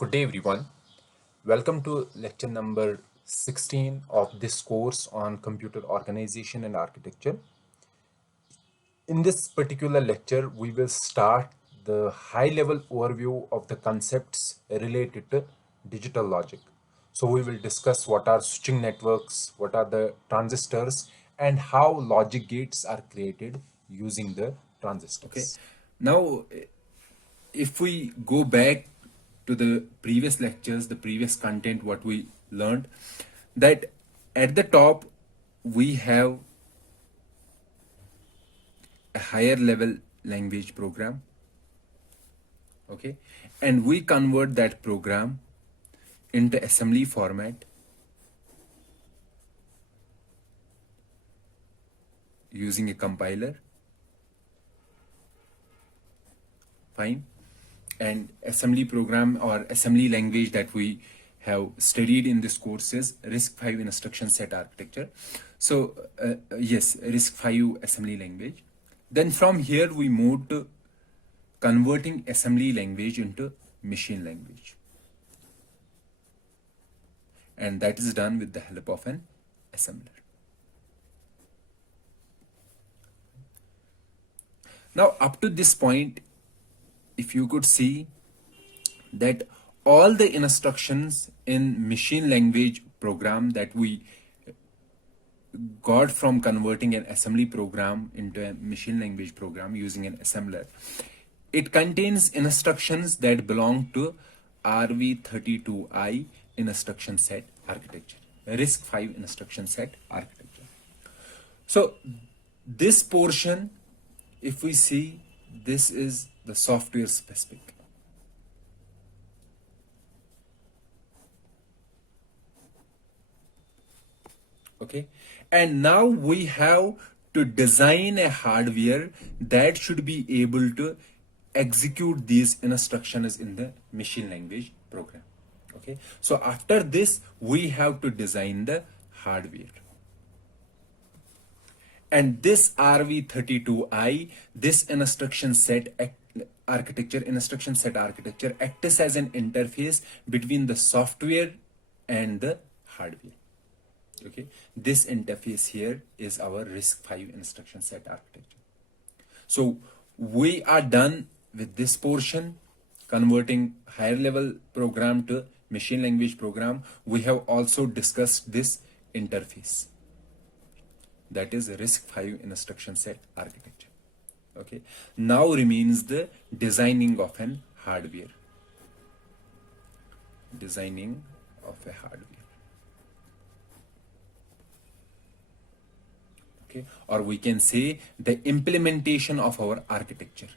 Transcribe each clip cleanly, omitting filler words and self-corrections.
Good day, everyone. Welcome to lecture number 16 of this course on computer organization and architecture. In this particular lecture, we will start the high-level overview of the concepts related to digital logic. So we will discuss what are switching networks, what are the transistors, and how logic gates are created using the Okay. transistors. Now, if we go back to the previous lectures, the previous content, what we learned, that at the top we have a higher level language program. Okay. And we convert that program into assembly format using a compiler. Fine. And assembly program or assembly language that we have studied in this course is RISC-V instruction set architecture. So yes, RISC-V assembly language. Then from here we move to converting assembly language into machine language. And that is done with the help of an assembler. Now up to this point, if you could see that all the instructions in machine language program that we got from converting an assembly program into a machine language program using an assembler, it contains instructions that belong to RV32I instruction set architecture, RISC-V instruction set architecture. So this portion, if we see, this is the software specific. Okay, and now we have to design a hardware that should be able to execute these instructions in the machine language program. Okay, so after this we have to design the hardware. And this RV32I, this instruction set architecture acts as an interface between the software and the hardware. Okay, this interface here is our RISC-V instruction set architecture. So we are done with this portion, converting higher level program to machine language program. We have also discussed this interface, that is RISC-V instruction set architecture. Okay, now remains the designing of an hardware. Designing of a hardware. Okay, or we can say the implementation of our architecture.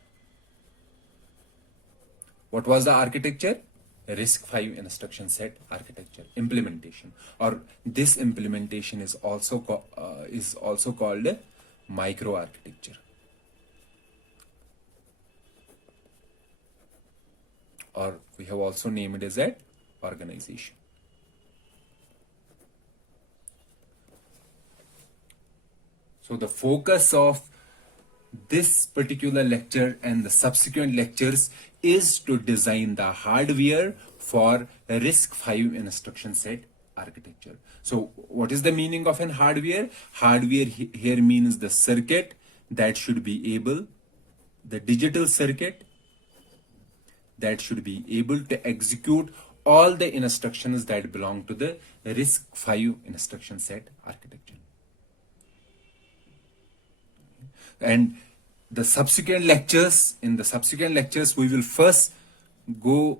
What was the architecture? RISC-V instruction set architecture implementation, or this implementation is also called a microarchitecture, or we have also named it as an organization. So the focus of this particular lecture and the subsequent lectures is to design the hardware for a RISC-V instruction set architecture. So what is the meaning of an hardware? Hardware here means the circuit that should be able, the digital circuit that should be able to execute all the instructions that belong to the RISC-V instruction set architecture. And the subsequent lectures, we will first go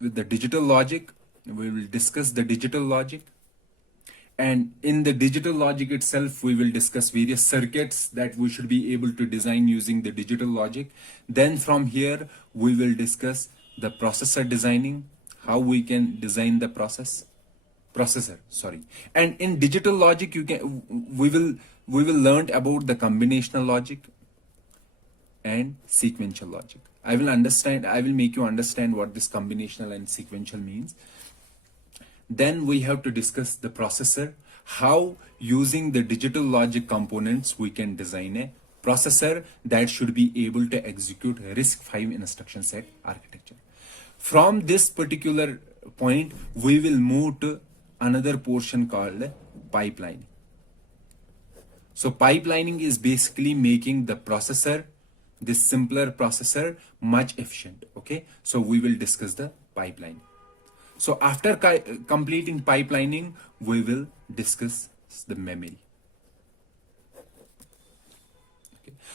with the digital logic. We will discuss the digital logic, and in the digital logic itself we will discuss various circuits that we should be able to design using the digital logic. Then from here we will discuss the processor designing, how we can design the processor, sorry. And in digital logic we will learn about the combinational logic and sequential logic. I will make you understand what this combinational and sequential means. Then we have to discuss the processor, how using the digital logic components we can design a processor that should be able to execute RISC-V instruction set architecture. From this particular point, we will move to another portion called pipelining. So pipelining is basically making the processor, this simpler processor, much efficient. Okay, so we will discuss the pipeline. So after completing pipelining, we will discuss the memory.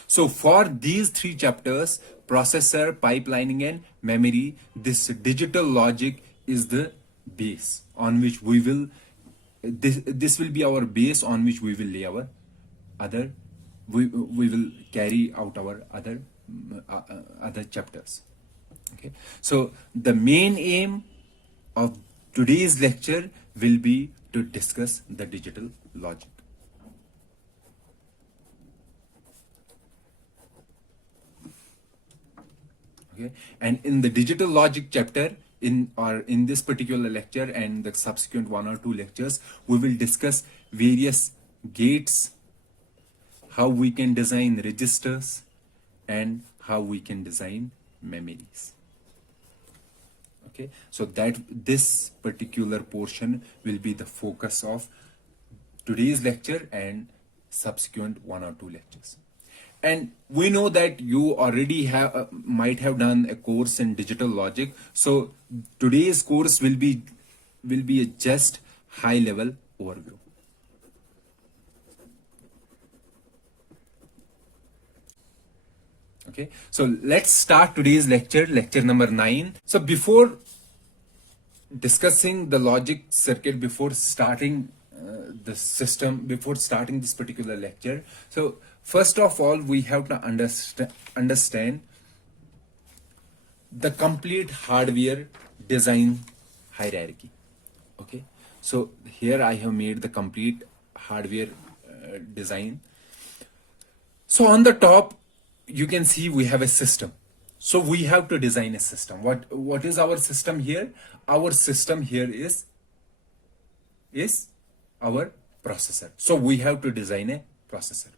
So for these three chapters, processor, pipelining, and memory, this digital logic is the base on which we will, this will be our base on which we will lay our other, we will carry out our other chapters. Okay. So the main aim of today's lecture will be to discuss the digital logic. Okay. And in the digital logic chapter, in this particular lecture and the subsequent 1 or 2 lectures, we will discuss various gates, how we can design registers, and how we can design memories. Okay, so that this particular portion will be the focus of today's lecture and subsequent 1 or 2 lectures. And we know that you already have might have done a course in digital logic. So today's course will be a just high level overview. Okay, so let's start today's lecture, lecture number 9. So before discussing the logic circuit, before starting the system, before starting this particular lecture, so first of all, we have to understand the complete hardware design hierarchy. Okay, so here I have made the complete hardware design. So on the top, you can see we have a system. So we have to design a system. What is our system here? Our system here is our processor. So we have to design a processor.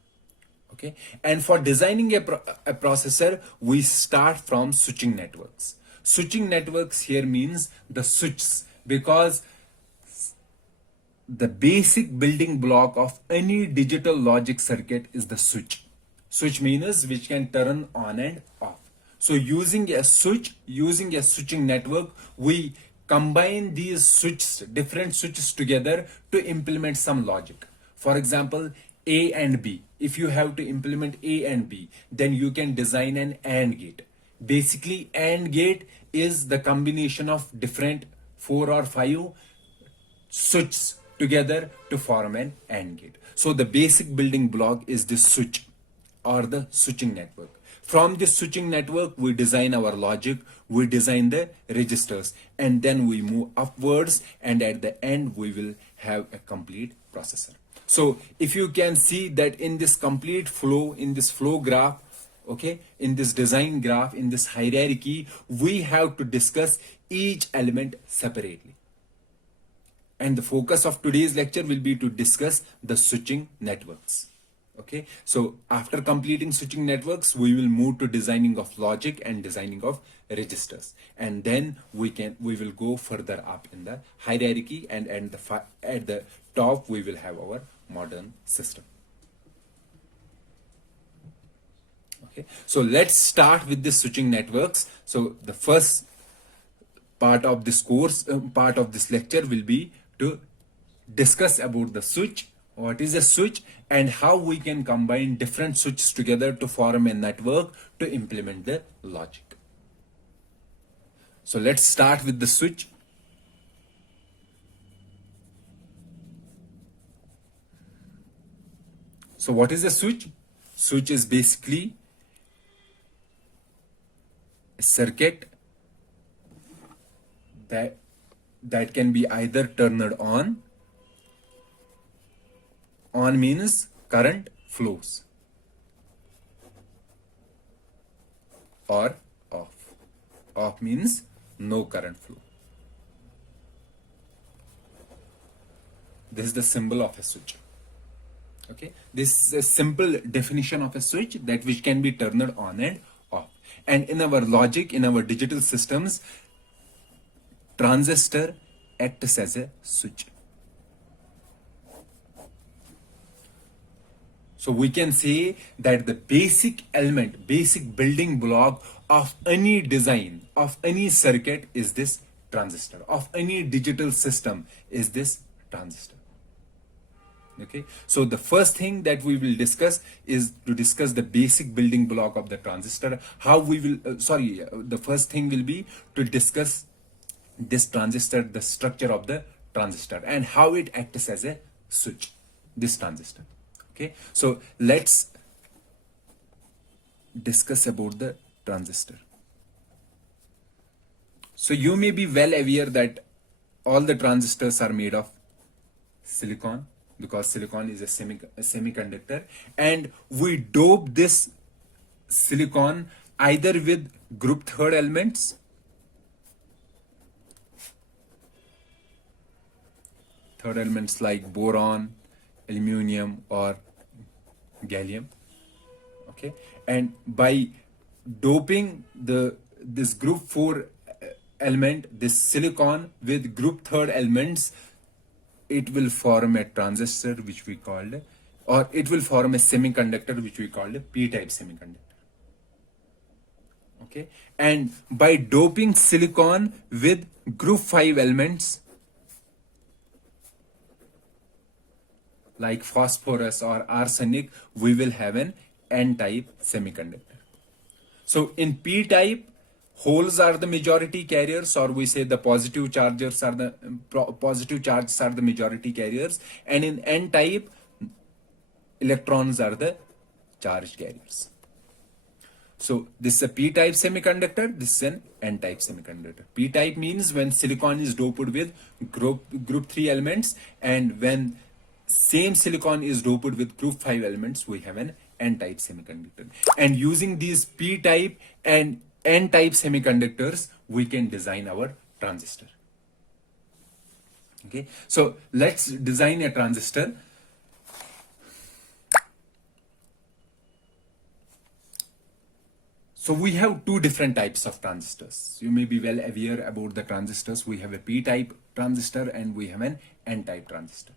Okay, and for designing a processor, we start from switching networks. Switching networks here means the switches, because the basic building block of any digital logic circuit is the switch. Switch means which can turn on and off. So using a switch, using a switching network, we combine these switches, different switches together to implement some logic. For example, A and B. If you have to implement A and B, then you can design an AND gate. Basically, AND gate is the combination of different 4 or 5 switches together to form an AND gate. So the basic building block is the switch or the switching network. From this switching network, we design our logic, we design the registers, and then we move upwards, and at the end, we will have a complete processor. So if you can see that in this complete flow, in this flow graph, okay, in this design graph, in this hierarchy, we have to discuss each element separately. And the focus of today's lecture will be to discuss the switching networks. Okay, so after completing switching networks, we will move to designing of logic and designing of registers, and then we will go further up in the hierarchy, and at the top we will have our modern system. Okay, so let's start with the switching networks. So the first part of this course, part of this lecture will be to discuss about the switch, what is a switch, and how we can combine different switches together to form a network to implement the logic. So let's start with the switch. So what is a switch? Switch is basically a circuit that can be either turned on. On means current flows, or off. Off means no current flow. This is the symbol of a switch. Okay, this is a simple definition of a switch, that which can be turned on and off. And in our logic, in our digital systems, transistor acts as a switch. So we can say that the basic element, basic building block of any design, of any circuit is this transistor, of any digital system is this transistor. Okay, so the first thing that we will discuss is to discuss the basic building block of the transistor. How we will, the first thing will be to discuss this transistor, the structure of the transistor, and how it acts as a switch, this transistor. Okay, so let's discuss about the transistor. So you may be well aware that all the transistors are made of silicon, because silicon is a semiconductor, and we dope this silicon either with group third elements, like boron, aluminum, or gallium. Okay, and by doping this group 4 element, this silicon, with group third elements, it will form a transistor which we called, or it will form a semiconductor which we called a p-type semiconductor. Okay, and by doping silicon with group 5 elements like phosphorus or arsenic, we will have an n-type semiconductor. So in p-type, holes are the majority carriers, or we say the positive charges are the majority carriers, and in n-type, electrons are the charge carriers. So this is a p-type semiconductor, this is an n-type semiconductor. P-type means when silicon is doped with group 3 elements, and when same silicon is doped with group 5 elements, we have an n-type semiconductor. And using these p-type and n-type semiconductors, we can design our transistor. Okay, so let's design a transistor. So we have two different types of transistors. You may be well aware about the transistors. We have a p-type transistor and we have an n-type transistor.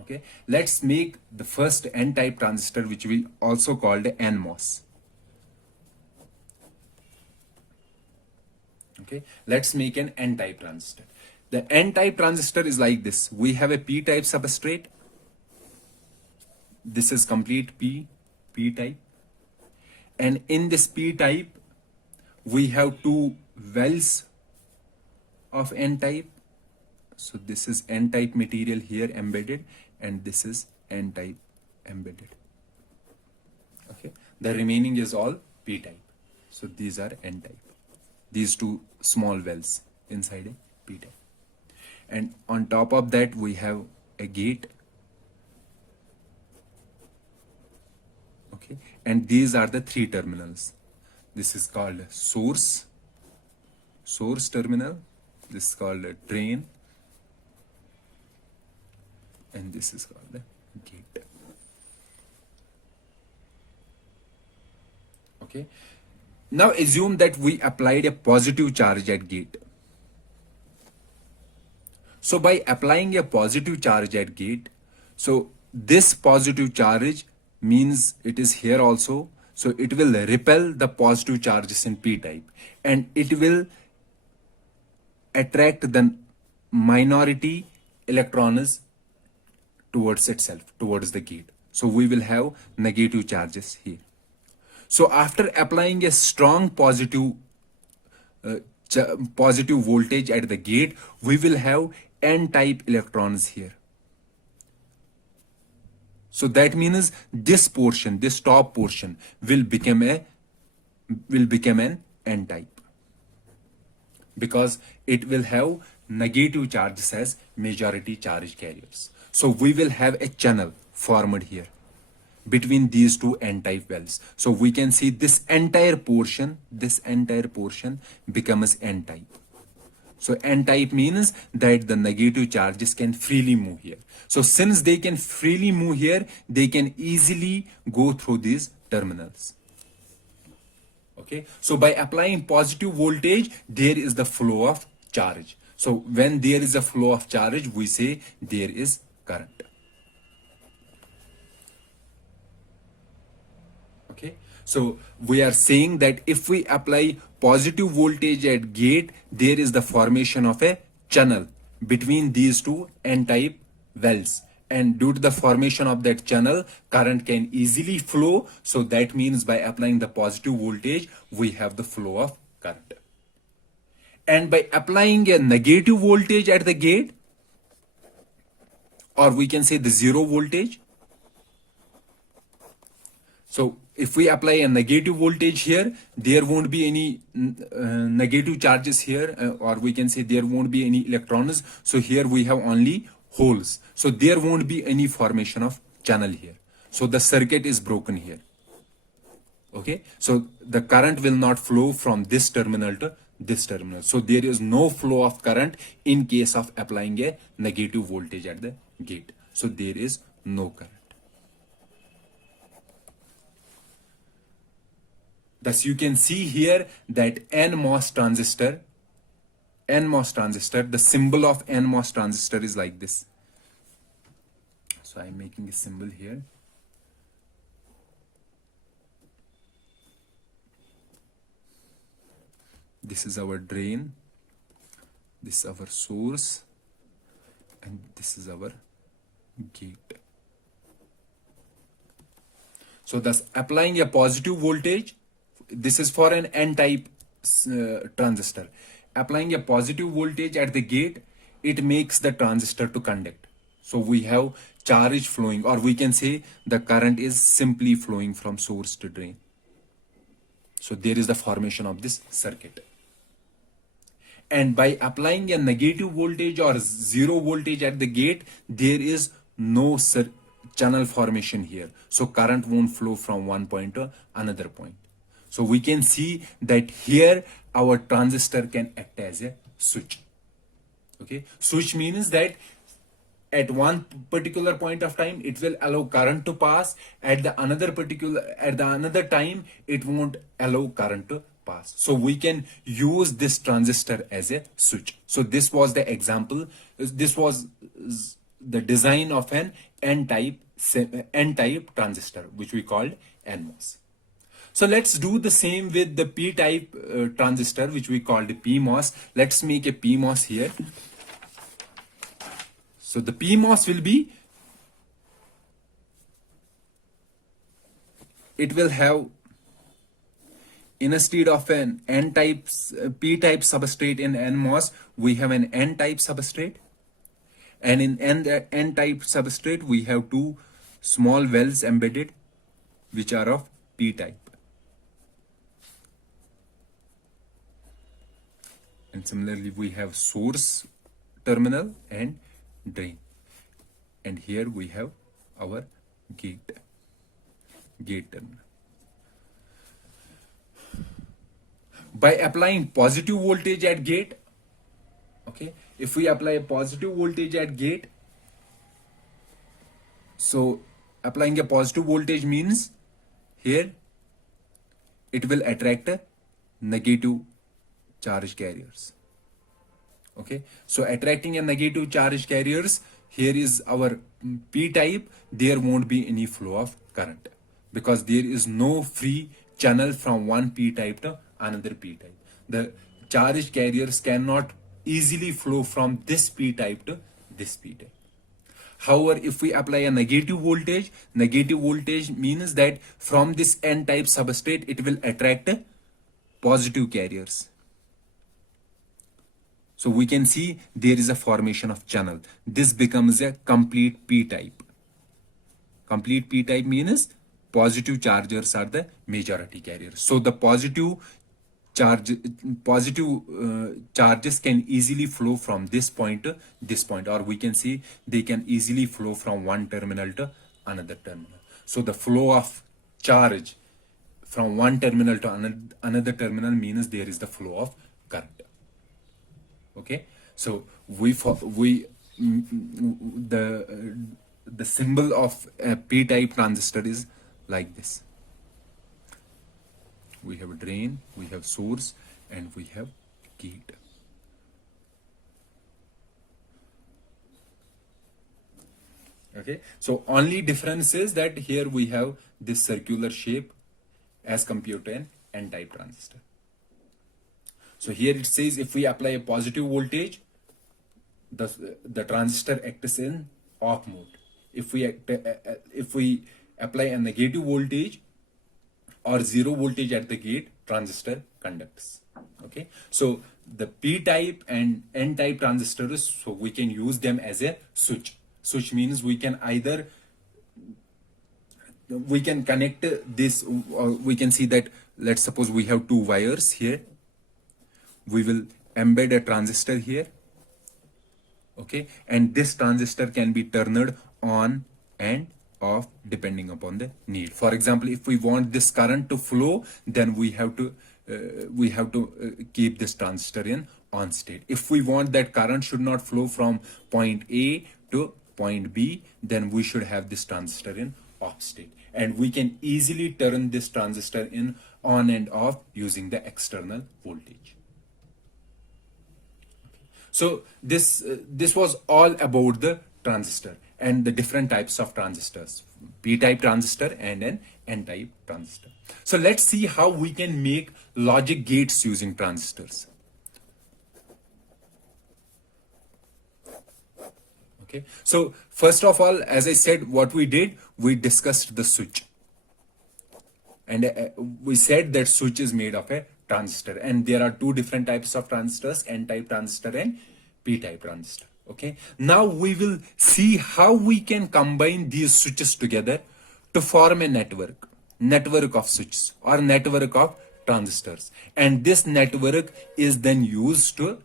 Okay, let's make the first n-type transistor, which we also called Nmos. Okay, let's make an n-type transistor. The n-type transistor is like this. We have a p-type substrate. This is complete p-type. And in this p-type, we have two wells of n-type. So this is n-type material here embedded, and this is n-type embedded. Okay, the remaining is all p-type. So these are n-type. These two small wells inside a p-type. And on top of that, we have a gate. Okay, and these are the three terminals. This is called source terminal. This is called a drain, and this is called the gate. Okay, now assume that we applied a positive charge at gate. So by applying a positive charge at gate, so this positive charge means it is here also, so it will repel the positive charges in p-type, and it will attract the minority electrons towards itself, towards the gate. So we will have negative charges here. So after applying a strong positive voltage at the gate, we will have n-type electrons here. So that means this portion, this top portion, will become an n-type, because it will have negative charges as majority charge carriers. So we will have a channel formed here between these two n-type wells. So we can see this entire portion becomes n-type. So n-type means that the negative charges can freely move here. So since they can freely move here, they can easily go through these terminals. Okay, so by applying positive voltage, there is the flow of charge. So when there is a flow of charge, we say there is current. Okay, so we are saying that if we apply positive voltage at gate, there is the formation of a channel between these two n-type wells, and due to the formation of that channel, current can easily flow. So that means by applying the positive voltage, we have the flow of current. And by applying a negative voltage at the gate, or we can say the zero voltage. So if we apply a negative voltage here, there won't be any negative charges here, or we can say there won't be any electrons. So here we have only holes. So there won't be any formation of channel here. So the circuit is broken here. Okay, so the current will not flow from this terminal to this terminal. So there is no flow of current in case of applying a negative voltage at the gate. So there is no current. Thus you can see here that NMOS transistor, the symbol of NMOS transistor is like this. So I'm making a symbol here. This is our drain, this is our source, and this is our gate. So thus applying a positive voltage, this is for an n-type transistor. Applying a positive voltage at the gate, it makes the transistor to conduct. So we have charge flowing, or we can say the current is simply flowing from source to drain. So there is the formation of this circuit. And by applying a negative voltage or zero voltage at the gate, there is no channel formation here. So current won't flow from one point to another point. So we can see that here our transistor can act as a switch. Okay, switch means that at one particular point of time it will allow current to pass, at the another time it won't allow current to pass. So we can use this transistor as a switch. So this was the example, this was the design of an n-type transistor, which we called NMOS. So let's do the same with the p-type transistor, which we called PMOS. Let's make a PMOS here. So the PMOS will be, it will have, instead of an n-type, p-type substrate in NMOS, we have an n-type substrate. And in n-type substrate, we have two small wells embedded, which are of p-type. And similarly, we have source terminal and drain. And here we have our gate terminal. By applying positive voltage at gate, okay, if we apply a positive voltage at gate, so applying a positive voltage means here it will attract a negative charge carriers. Okay, so attracting a negative charge carriers, here is our p-type, there won't be any flow of current because there is no free channel from one p-type to another p-type. The charge carriers cannot easily flow from this p-type to this p-type. However, if we apply a negative voltage means that from this n-type substrate, it will attract positive carriers. So we can see there is a formation of channel. This becomes a complete p-type. Complete p-type means positive chargers are the majority carriers. So the positive charges can easily flow from this point to this point, or we can see they can easily flow from one terminal to another terminal. So the flow of charge from one terminal to another terminal means there is the flow of current. Okay, so the symbol of a p-type transistor is like this. We have a drain, we have source, and we have gate. Okay, so only difference is that here we have this circular shape as compared to an n-type transistor. So here it says if we apply a positive voltage, the transistor acts in off mode. If we apply a negative voltage or zero voltage at the gate, transistor conducts. Okay, so the p-type and n-type transistors, so we can use them as a switch. Switch means we can connect this, or we can see that, let's suppose we have two wires here. We will embed a transistor here. Okay, and this transistor can be turned on and off depending upon the need. For example, if we want this current to flow, then we have to keep this transistor in on state. If we want that current should not flow from point A to point B, then we should have this transistor in off state, and we can easily turn this transistor in on and off using the external voltage. So this was all about the transistor and the different types of transistors, p-type transistor and an n-type transistor. So let's see how we can make logic gates using transistors. Okay, so first of all, as I said, what we did, we discussed the switch, and we said that switch is made of a transistor, and there are two different types of transistors, n-type transistor and p-type transistor. Okay, now we will see how we can combine these switches together to form a network of switches or network of transistors, and this network is then used to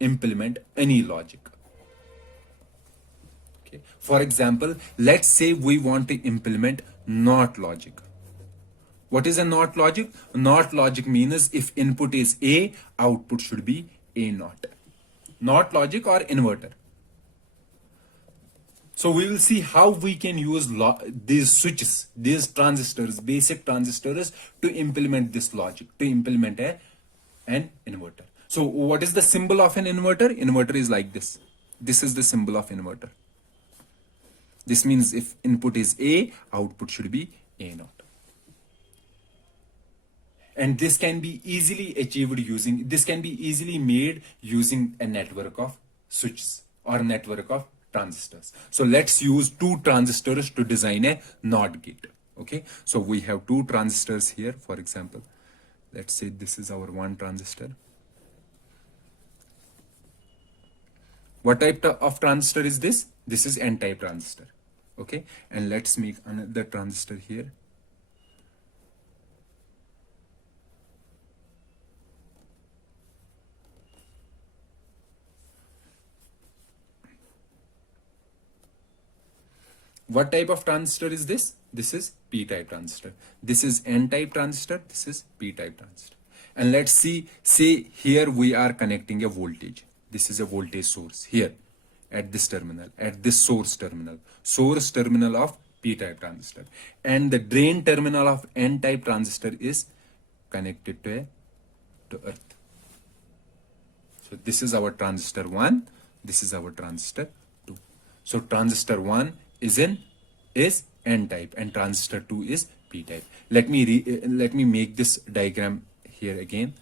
implement any logic. Okay, for example, let's say we want to implement NOT logic. What is a NOT logic? NOT logic means if input is A, output should be A naught. NOT logic or inverter. So we will see how we can use these switches, these transistors, basic transistors, to implement this logic, to implement an inverter. So what is the symbol of an inverter? Inverter is like this. This is the symbol of inverter. This means if input is A, output should be A naught. And this can be easily achieved using, this can be easily made using a network of switches or network of transistors. So let's use two transistors to design a NOT gate. Okay, so we have two transistors here. For example, let's say this is our one transistor. What type of transistor is this? This is n-type transistor. Okay, and let's make another transistor here. What type of transistor is this? This is p-type transistor. This is n-type transistor. This is p-type transistor. And let's see, say here we are connecting a voltage. This is a voltage source here at this terminal, at this source terminal of p-type transistor. And the drain terminal of n-type transistor is connected to earth. So this is our transistor 1. This is our transistor 2. So transistor 1 is n-type and transistor 2 is p-type. Let me make this diagram here again.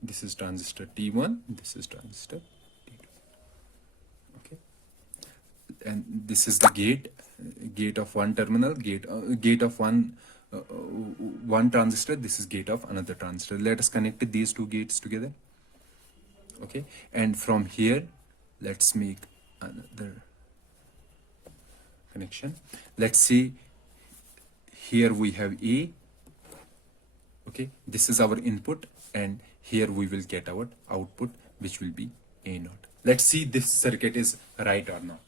This is transistor T1, this is transistor T2. Okay, and this is the gate of one terminal, gate of one transistor. This is gate of another transistor. Let us connect these two gates together. Okay, and from here, let's make another connection. Let's see, here we have A. Okay, this is our input, and here we will get our output, which will be A naught. Let's see this circuit is right or not.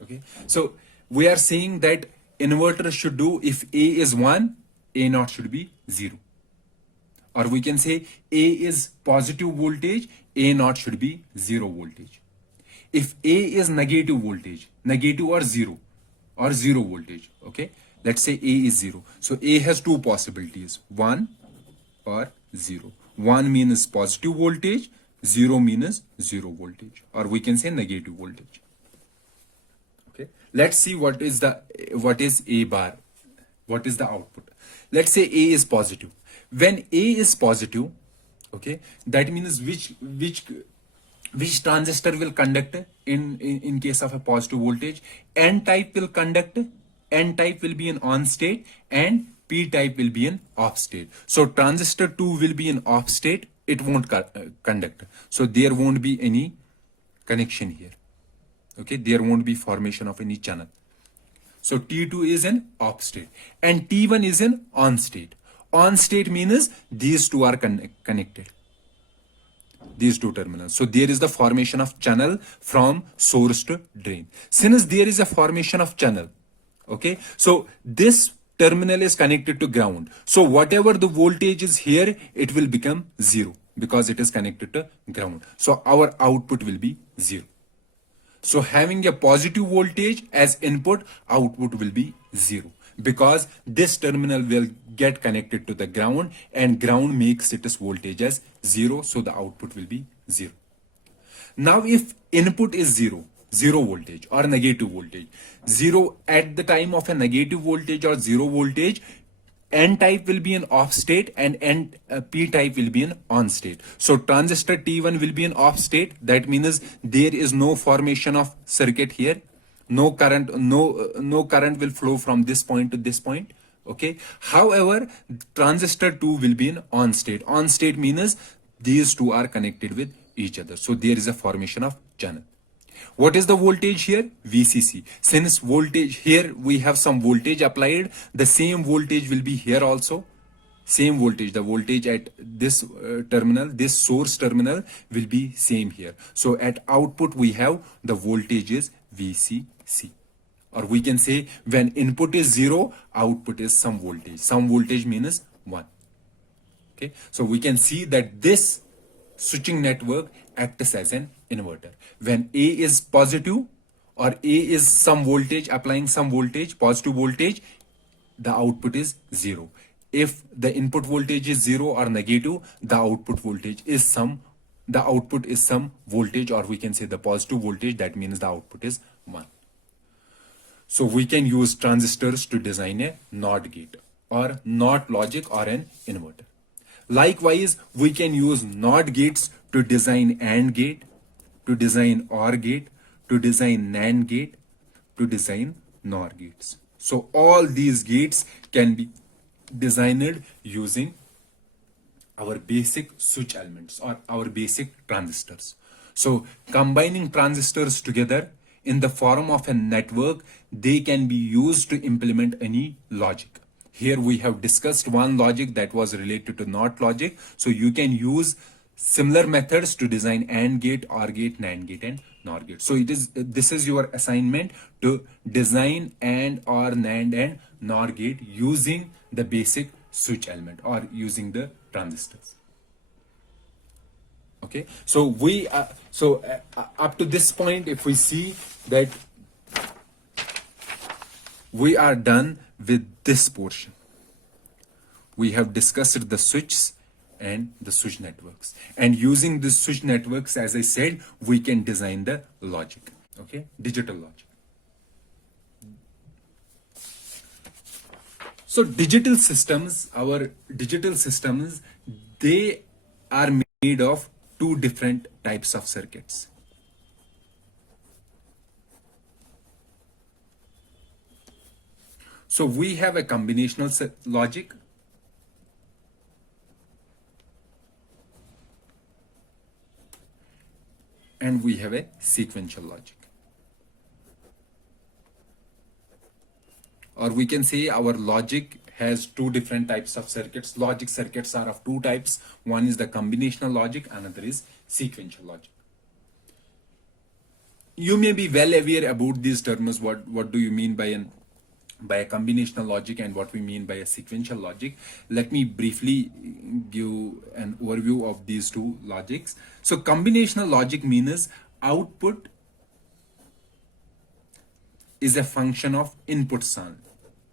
Okay, so we are saying that inverter should do, if A is 1, A naught should be 0. or we can say A is positive voltage, A naught should be 0 voltage. If A is negative voltage, negative or zero voltage, okay, let's say A is 0. So A has two possibilities, 1 or 0. 1 means positive voltage, 0 means 0 voltage, or we can say negative voltage. Okay, let's see what is A bar, what is the output. Let's say A is positive. When A is positive, okay, that means which transistor will conduct in case of a positive voltage. N type will conduct, N type will be an on state, and P type will be an off state. So transistor 2 will be an off state, it won't conduct, so there won't be any connection here. Okay, there won't be formation of any channel. So T2 is an off state and T1 is an on state. On state means these two are connected, these two terminals. So there is the formation of channel from source to drain. Since there is a formation of channel, okay, so this terminal is connected to ground. So whatever the voltage is here, it will become 0 because it is connected to ground. So our output will be 0. So having a positive voltage as input, output will be 0 because this terminal will get connected to the ground and ground makes its voltage as 0. So the output will be 0. Now if input is 0 voltage or negative voltage, 0 at the time of a negative voltage or 0 voltage, N type will be an off state and P type will be an on state. So transistor T1 will be an off state. That means there is no formation of circuit here. No current, no current will flow from this point to this point. Okay. However, transistor 2 will be an on state. On state means these two are connected with each other. So there is a formation of channel. What is the voltage here? VCC. Since voltage here, we have some voltage applied, the same voltage will be here also. Same voltage, the voltage at this terminal, this source terminal will be same here. So at output, we have the voltage is VCC. Or we can say when input is 0, output is some voltage. Some voltage means 1. Okay. So we can see that this switching network acts as an inverter. When A is positive or A is some voltage, applying some voltage, positive voltage, the output is 0. If the input voltage is 0 or negative, the output voltage is some voltage, or we can say the positive voltage, that means the output is 1. So we can use transistors to design a NOT gate or NOT logic or an inverter. Likewise, we can use NOT gates to design AND gate, to design OR gate, to design NAND gate, to design NOR gates. So all these gates can be designed using our basic switch elements or our basic transistors. So combining transistors together in the form of a network, they can be used to implement any logic. Here we have discussed one logic that was related to NOT logic. So you can use similar methods to design AND gate, OR gate, NAND gate, and NOR gate. So this is your assignment to design AND, OR, NAND, and NOR gate using the basic switch element or using the transistors. Okay, so up to this point, if we see that we are done with this portion, we have discussed the switches and the switch networks, and using the switch networks, as I said, we can design the logic. Okay, digital logic. So digital systems, our digital systems, they are made of two different types of circuits. So we have a combinational logic, and we have a sequential logic. Or we can say our logic has two different types of circuits. Logic circuits are of two types. One is the combinational logic, another is sequential logic. You may be well aware about these terms. What do you mean by an by a combinational logic and what we mean by a sequential logic. Let me briefly give an overview of these two logics. So combinational logic means output is a function of inputs on,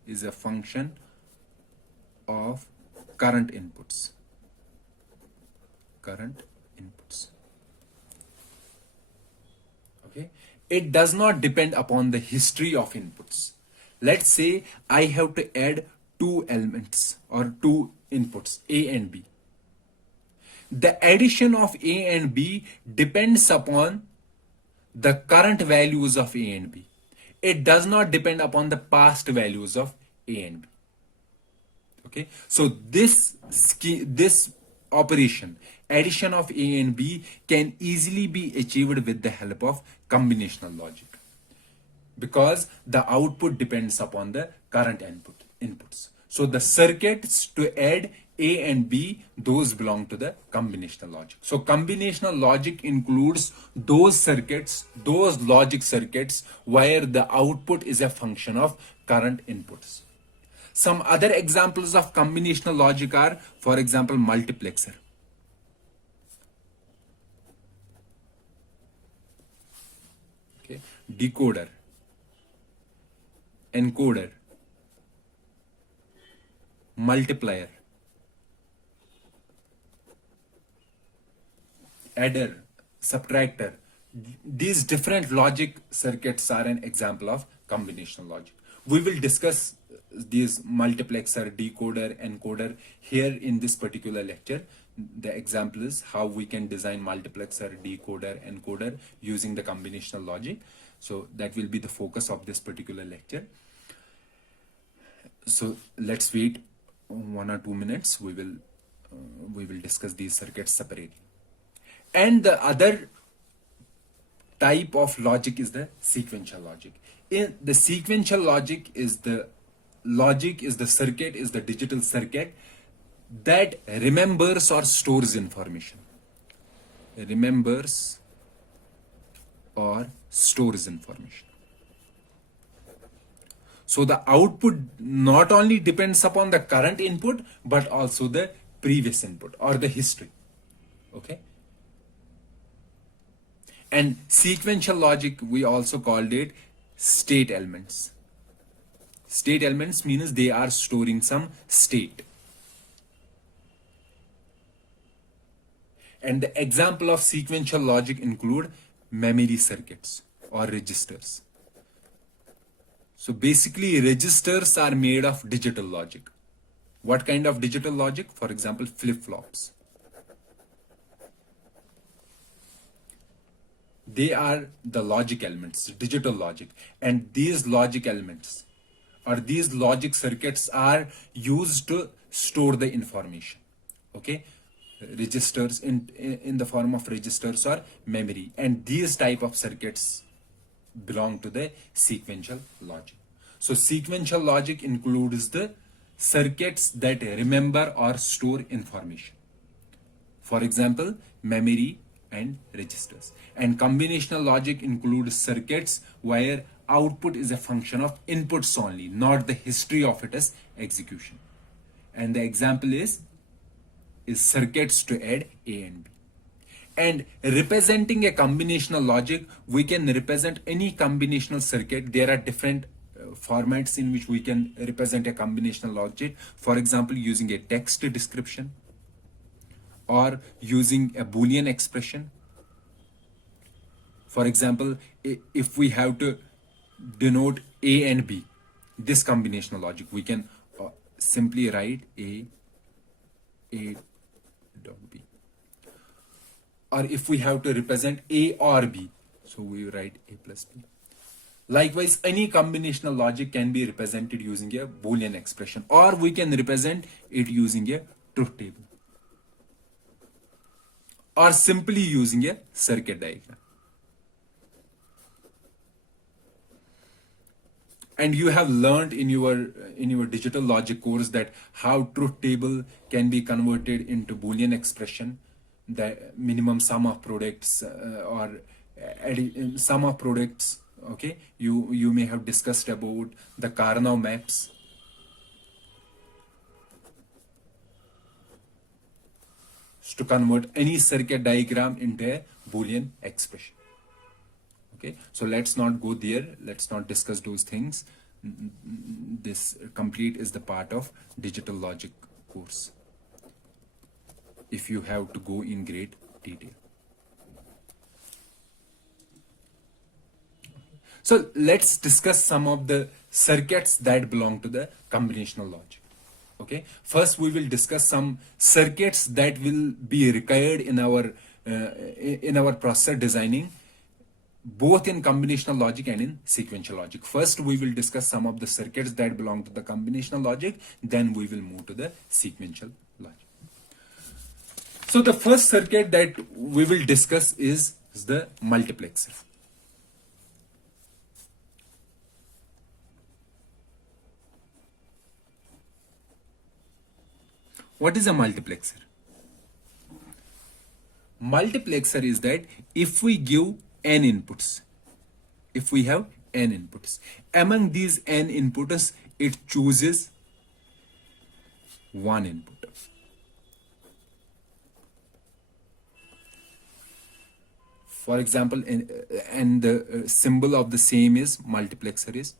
is a function of current inputs. Current inputs. Okay. It does not depend upon the history of inputs. Let's say I have to add two elements or two inputs, A and B. The addition of A and B depends upon the current values of A and B. It does not depend upon the past values of A and B. Okay, so this operation, addition of A and B, can easily be achieved with the help of combinational logic, because the output depends upon the current inputs. So the circuits to add A and B, those belong to the combinational logic. So combinational logic includes those circuits, those logic circuits where the output is a function of current inputs. Some other examples of combinational logic are, for example, multiplexer. Okay. Decoder, encoder, multiplier, adder, subtractor. These different logic circuits are an example of combinational logic. We will discuss these multiplexer, decoder, encoder here in this particular lecture. The example is how we can design multiplexer, decoder, encoder using the combinational logic. So that will be the focus of this particular lecture. So let's wait 1 or 2 minutes. We will discuss these circuits separately. And the other type of logic is the sequential logic. In the sequential logic is the circuit, is the digital circuit that remembers or stores information. Remembers or stores information. So the output not only depends upon the current input, but also the previous input or the history. Okay. And sequential logic, we also called it state elements. State elements means they are storing some state. And the example of sequential logic include memory circuits or registers. So basically registers are made of digital logic. What kind of digital logic? For example, flip-flops. They are the logic elements, digital logic. And these logic elements or these logic circuits are used to store the information. Okay, registers in the form of registers or memory. And these type of circuits belong to the sequential logic. So sequential logic includes the circuits that remember or store information. For example, memory and registers. And combinational logic includes circuits where output is a function of inputs only, not the history of its execution. And the example is circuits to add A and B. And representing a combinational logic, we can represent any combinational circuit. There are different formats in which we can represent a combinational logic. For example, using a text description or using a Boolean expression. For example, if we have to denote A and B, this combinational logic, we can simply write A dot B. Or if we have to represent A or B, so we write A plus B. Likewise, any combinational logic can be represented using a Boolean expression, or we can represent it using a truth table, or simply using a circuit diagram. And you have learned in your digital logic course that how truth table can be converted into Boolean expression, the minimum sum of products or sum of products Okay, you may have discussed about the Karnaugh maps. To convert any circuit diagram into a Boolean expression. Okay, so let's not go there, let's not discuss those things. This complete is the part of digital logic course, if you have to go in great detail. So let's discuss some of the circuits that belong to the combinational logic. Okay, first we will discuss some circuits that will be required in our processor designing, both in combinational logic and in sequential logic. First we will discuss some of the circuits that belong to the combinational logic, then we will move to the sequential logic. So the first circuit that we will discuss is the multiplexer. What is a multiplexer? Multiplexer is that if we give n inputs, if we have n inputs, among these n inputs, it chooses one input. For example, and the symbol of the same is multiplexer is,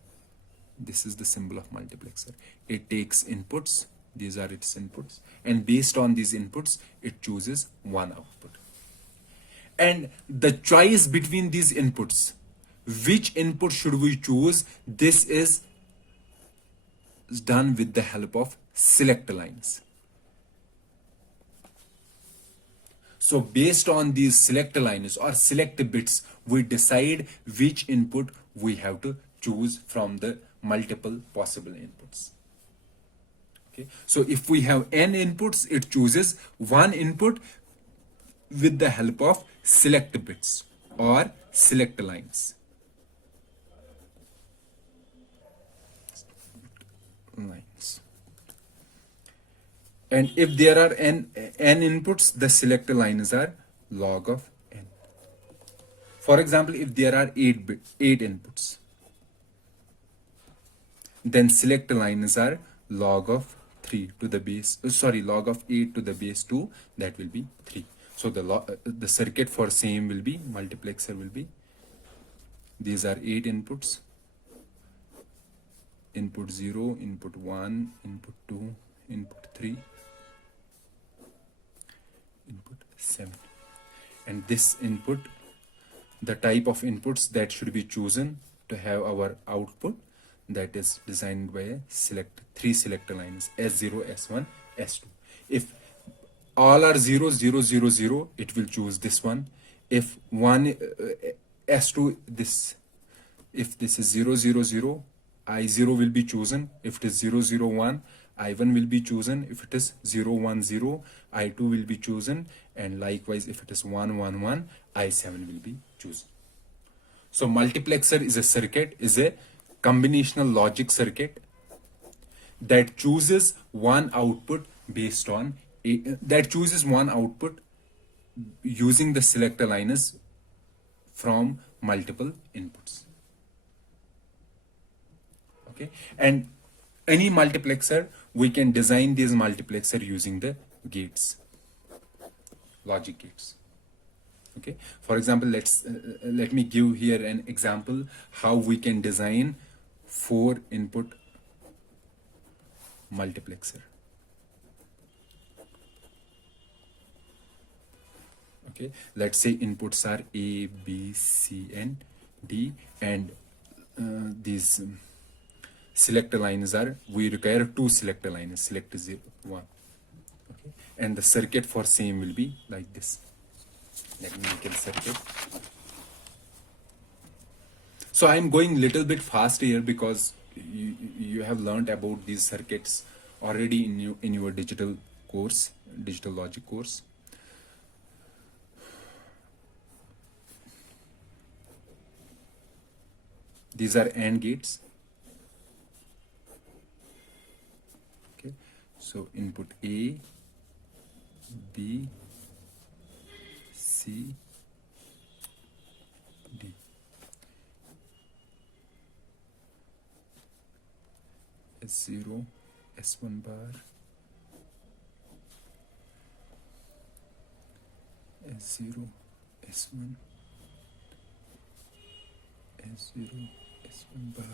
this is the symbol of multiplexer. It takes inputs, these are its inputs, and based on these inputs, it chooses one output. And the choice between these inputs, which input should we choose, this is done with the help of select lines. So based on these select lines or select bits, we decide which input we have to choose from the multiple possible inputs. Okay, so if we have n inputs, it chooses one input with the help of select bits or select lines. And if there are n inputs, the select lines are log of n. For example, if there are 8 inputs, then select lines are log of 3 to the base, log of 8 to the base 2, that will be 3. So the circuit for same will be, multiplexer will be, these are 8 inputs, input 0, input 1, input 2, input 3, input 7. And this input, the type of inputs that should be chosen to have our output, that is designed by three selector lines, S0, S1, S2. If all are 0, 0, 0, 0, it will choose this one. If one S2, if this is 0, 0, 0, I0 will be chosen. If it is 0, 0, 1, I1 will be chosen. If it is 0, 1, 0, I2 will be chosen. And likewise, if it is 1, 1, 1, I7 will be chosen. So multiplexer is a circuit, is a combinational logic circuit that chooses one output based on that chooses one output using the selector lines from multiple inputs. Okay, and any multiplexer, we can design this multiplexer using the gates, logic gates. Okay, for example, let me give here an example how we can design 4 input multiplexer. Okay, let's say inputs are A, B, C, and D, and these selector lines are, we require 2 selector lines, select 0, 1. Okay, and the circuit for same will be like this. Let me make a circuit. So I'm going little bit fast here because you have learned about these circuits already in your digital course, digital logic course. These are AND gates. Okay, so input A, B, C, D. S0, S1 bar, S0, S1, S0, S1 bar,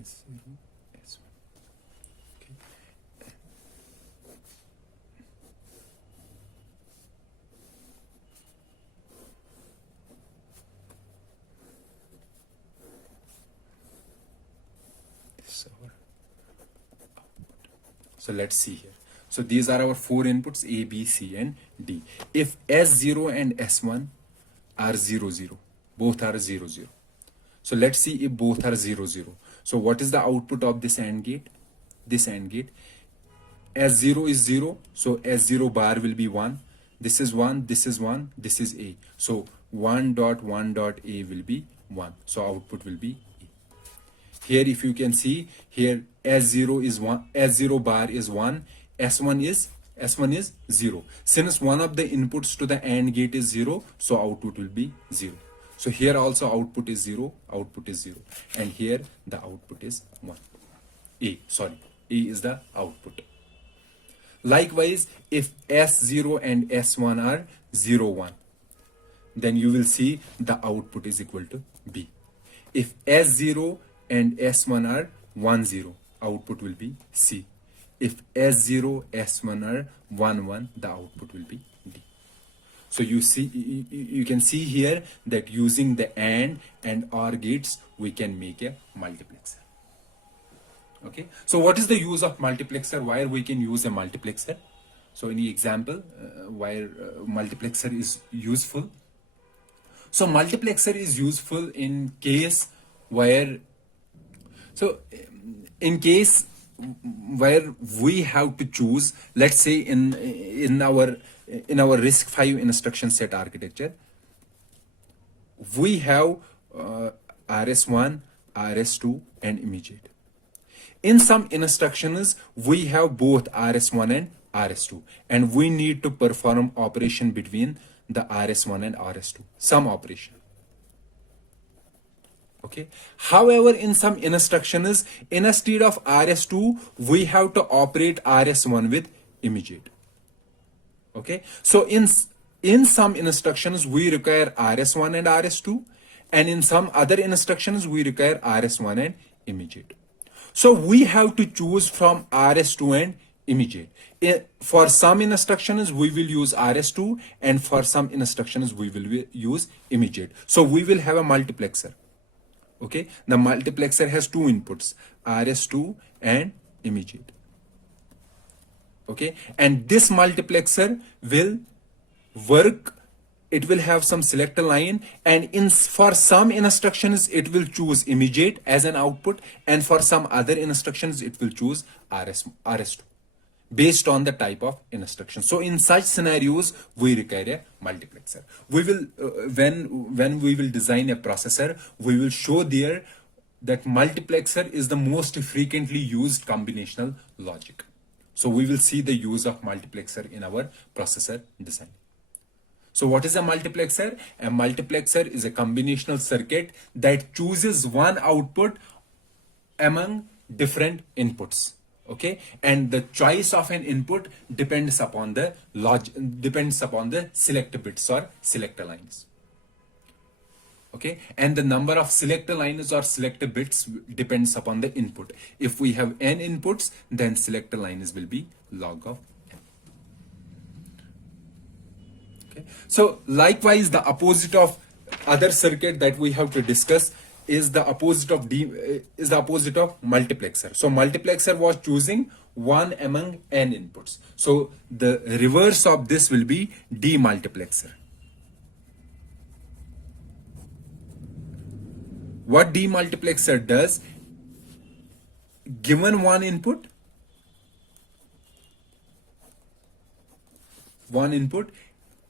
S0, S1. Okay. This is our output. So let's see here. So these are our four inputs A, B, C, and D. If S0 and S1 are 0, 0, both are 0, 0. So let's see if both are 0, 0. So what is the output of this AND gate? This AND gate. S0 is 0, so S0 bar will be 1. This is 1, this is 1, this is A. So 1 dot 1 dot A will be 1. So output will be A. Here if you can see, here S0 is 1, S0 bar is 1, S1 is 0. Since one of the inputs to the AND gate is 0, so output will be 0. So here also output is 0, output is 0. And here the output is 1. A is the output. Likewise, if S0 and S1 are 0, 1, then you will see the output is equal to B. If S0 and S1 are 1, 0, output will be C. If S0, S1 are 1, 1, the output will be D. So you see, you can see here that using the AND and OR gates, we can make a multiplexer. Okay. So what is the use of multiplexer? Why we can use a multiplexer? So any example where multiplexer is useful? So multiplexer is useful in case where, so in case where we have to choose, let's say in our RISC-V instruction set architecture, we have RS1, RS2, and immediate. In some instructions, we have both RS1 and RS2, and we need to perform operation between the RS1 and RS2, some operation. Okay. However, in some instructions, instead of RS2, we have to operate RS1 with immediate. Okay. So in some instructions, we require RS1 and RS2, and in some other instructions, we require RS1 and immediate. So we have to choose from RS2 and immediate. For some instructions, we will use RS2, and for some instructions, we will use immediate. So we will have a multiplexer. Okay, the multiplexer has two inputs, RS2 and immediate. Okay, and this multiplexer will work, it will have some selector line, and for some instructions it will choose immediate as an output, and for some other instructions it will choose RS2 based on the type of instruction. So in such scenarios, we require a multiplexer. We will when we will design a processor, we will show there that multiplexer is the most frequently used combinational logic. So we will see the use of multiplexer in our processor design. So what is a multiplexer? A multiplexer is a combinational circuit that chooses one output among different inputs. Okay, and the choice of an input depends upon the select bits or selector lines. Okay, and the number of selector lines or selector bits depends upon the input. If we have n inputs, then selector lines will be log of n. Okay, so likewise, the opposite of other circuit that we have to discuss is the opposite of multiplexer. So multiplexer was choosing one among n inputs. So the reverse of this will be demultiplexer. What demultiplexer does, given one input,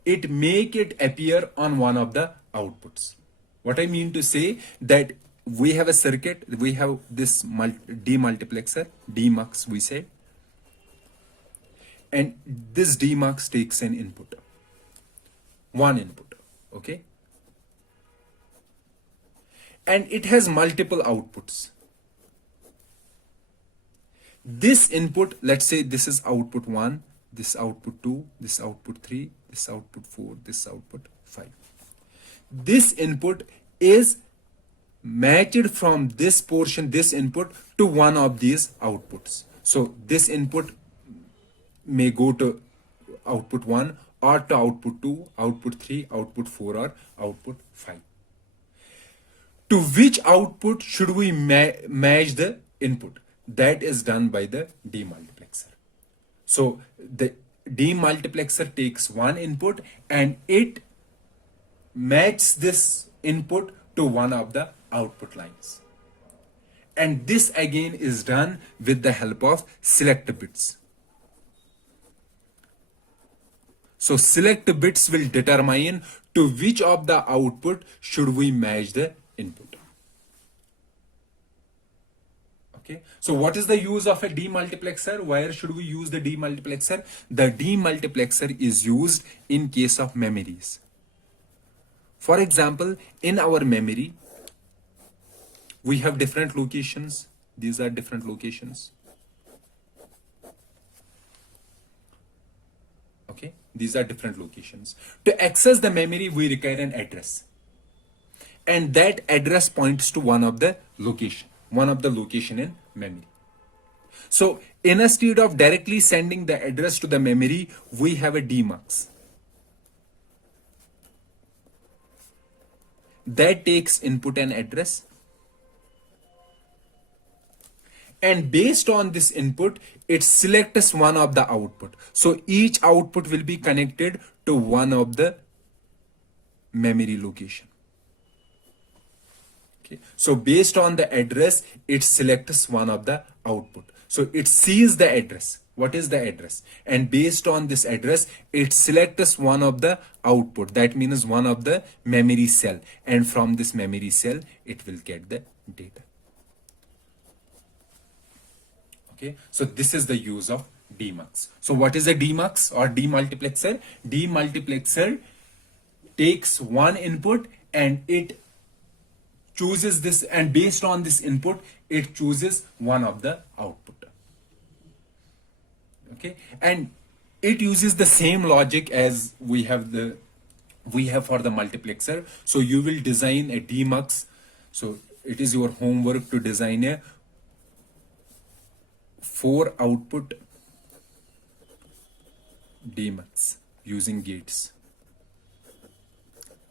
it make it appear on one of the outputs. What I mean to say, that we have a circuit, we have this demultiplexer, demux we say, and this demux takes an input, one input, okay? and it has multiple outputs. This input, let's say this is output 1, this output 2, this output 3, this output 4, this output 5. This input is matched from this portion, this input, to one of these outputs. So this input may go to output 1 or to output 2, output 3, output 4 or output 5. To which output should we match the input? That is done by the demultiplexer. So the demultiplexer takes one input and it matches this input to one of the output lines. And this again is done with the help of select bits. So select bits will determine to which of the output should we match the input. Okay. So what is the use of a demultiplexer? Where should we use the demultiplexer? The demultiplexer is used in case of memories. For example, in our memory, we have different locations. These are different locations. Okay, these are different locations. To access the memory, we require an address. And that address points to one of the location in memory. So instead of directly sending the address to the memory, we have a demux that takes input and address, and based on this input it selects one of the output. So each output will be connected to one of the memory location. Okay. So based on the address it selects one of the output. So it sees the address. What is the address? And based on this address it selects one of the output. That means one of the memory cell, and from this memory cell it will get the data. Okay, so this is the use of demux. So what is a demux or demultiplexer? Demultiplexer takes one input and it chooses this, and based on this input it chooses one of the output. Okay, and it uses the same logic as we have for the multiplexer. So you will design a demux. So it is your homework to design a 4 output demux using gates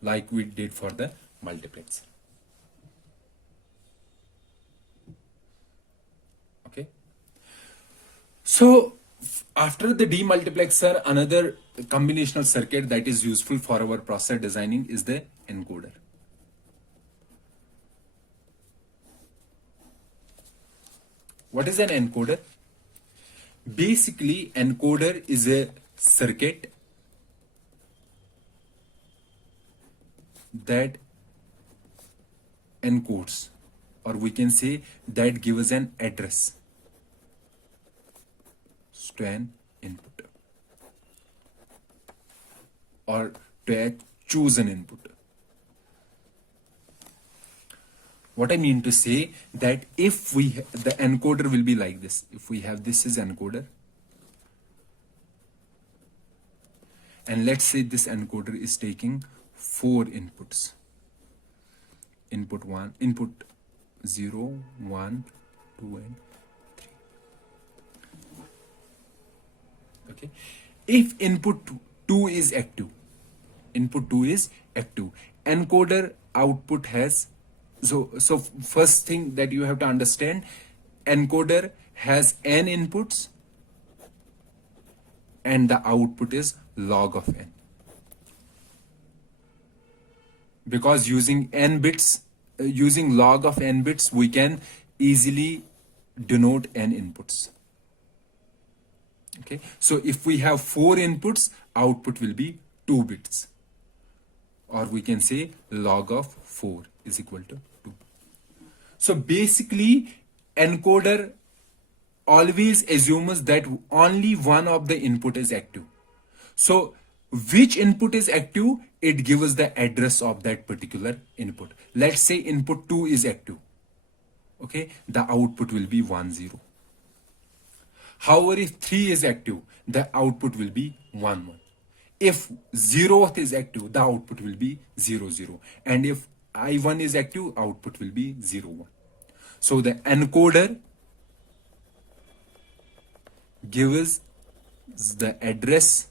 like we did for the multiplexer. Okay, so after the demultiplexer, another combinational circuit that is useful for our process designing is the encoder. What is an encoder? Basically, encoder is a circuit that encodes, or we can say that gives an address to an input, or to choose an input. What I mean to say that if the encoder will be like this. If we have this is encoder, and let's say this encoder is taking 4 inputs. Input 1, input 0, 1, 2 and 3. Okay. If input 2 is active, encoder output has, so first thing that you have to understand, encoder has n inputs and the output is log of n. Because using n bits, using log of n bits, we can easily denote n inputs. Okay, so if we have 4 inputs, output will be 2 bits, or we can say log of 4 is equal to 2. So basically, encoder always assumes that only one of the input is active. So Which input is active? It gives us the address of that particular input. Let's say input 2 is active. Okay, the output will be 1 0. However, if 3 is active, the output will be 1 1. If 0th is active, the output will be 0 0. And if I1 is active, output will be 0 1. So the encoder gives the address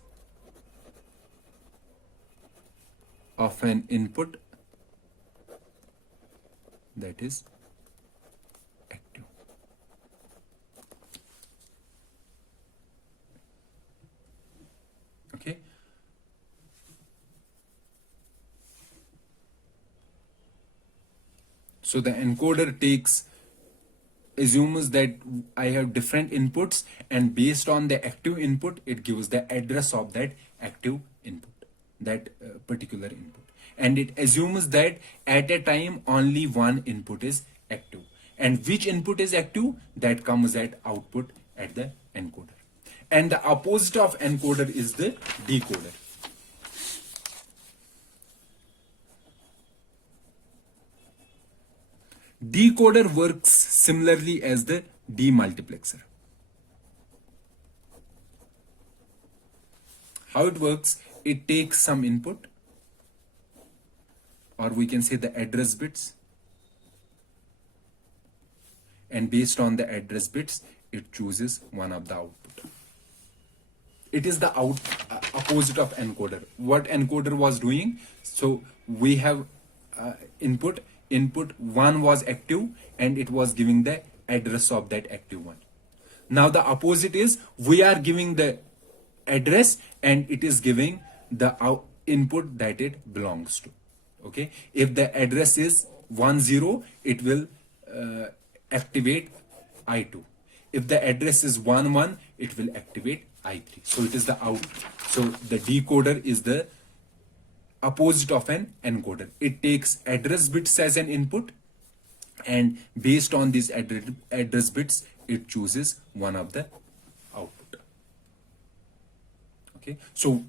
of an input that is active. Okay. So the encoder assumes that I have different inputs, and based on the active input, it gives the address of that active input, that particular input. And it assumes that at a time only one input is active. And which input is active? That comes at output at the encoder. And the opposite of encoder is the decoder. Decoder works similarly as the demultiplexer. How it works? It takes some input, or we can say the address bits, and based on the address bits, it chooses one of the output. It is the opposite of encoder. What encoder was doing? So we have input 1 was active, and it was giving the address of that active one. Now the opposite is, we are giving the address and it is giving the input that it belongs to. Okay, if the address is 1 0, it will activate I2. If the address is 1 1, it will activate I3. So it is the out. So the decoder is the opposite of an encoder. It takes address bits as an input, and based on these address bits, it chooses one of the output. Okay, so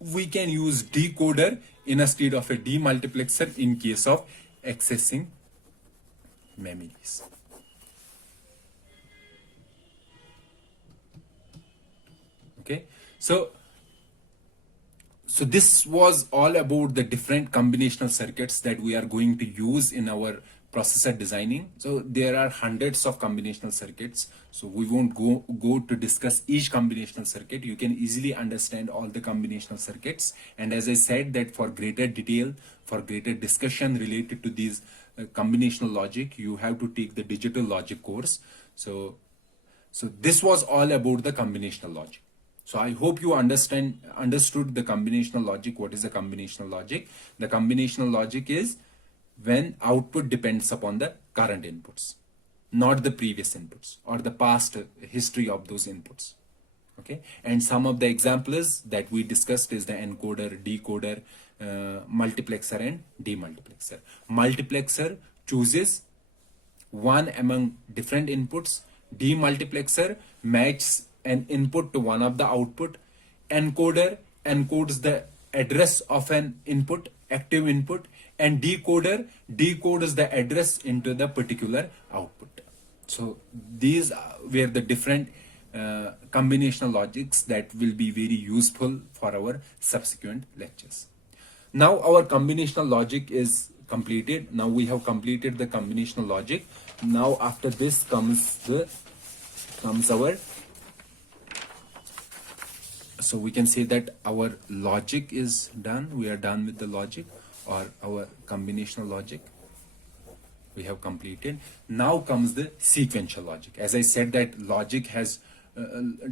we can use decoder instead of a demultiplexer in case of accessing memories. Okay, so this was all about the different combinational circuits that we are going to use in our processor designing. So there are hundreds of combinational circuits. So we won't go to discuss each combinational circuit. You can easily understand all the combinational circuits. And as I said, that for greater detail, for greater discussion related to these combinational logic, you have to take the digital logic course. So this was all about the combinational logic. So I hope you understood the combinational logic. What is the combinational logic? The combinational logic is when output depends upon the current inputs, not the previous inputs or the past history of those inputs. Okay, and some of the examples that we discussed is the encoder, decoder, multiplexer, and demultiplexer. Multiplexer chooses one among different inputs. Demultiplexer matches an input to one of the output. Encoder encodes the address of an input, active input, and decoder decodes the address into the particular output. So these were the different combinational logics that will be very useful for our subsequent lectures. Now our combinational logic is completed. Now we have completed the combinational logic. Now after this comes our, so we can say that our logic is done. We are done with the logic, or our combinational logic we have completed. Now comes the sequential logic. As I said, that logic has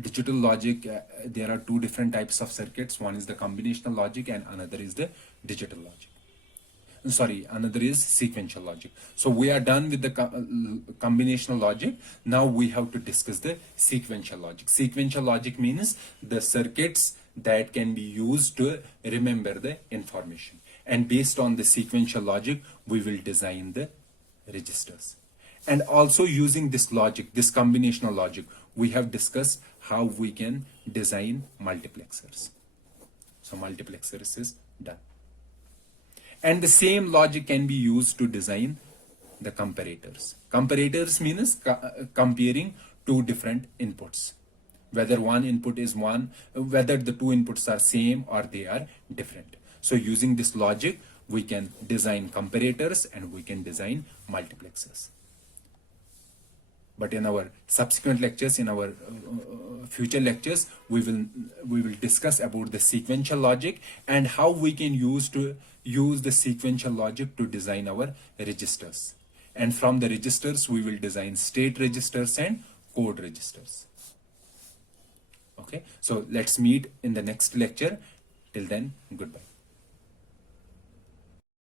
digital logic. There are two different types of circuits. One is the combinational logic and another is the digital logic. Another is sequential logic. So we are done with the combinational logic. Now we have to discuss the sequential logic. Sequential logic means the circuits that can be used to remember the information. And based on the sequential logic, we will design the registers. And also using this logic, this combinational logic, we have discussed how we can design multiplexers. So multiplexers is done. And the same logic can be used to design the comparators. Comparators means comparing two different inputs. Whether one input is whether the two inputs are same or they are different. So using this logic, we can design comparators and we can design multiplexers. But in our subsequent lectures, in our future lectures, we will discuss about the sequential logic and how we can use the sequential logic to design our registers. And from the registers, we will design state registers and code registers. Okay, so let's meet in the next lecture. Till then, goodbye.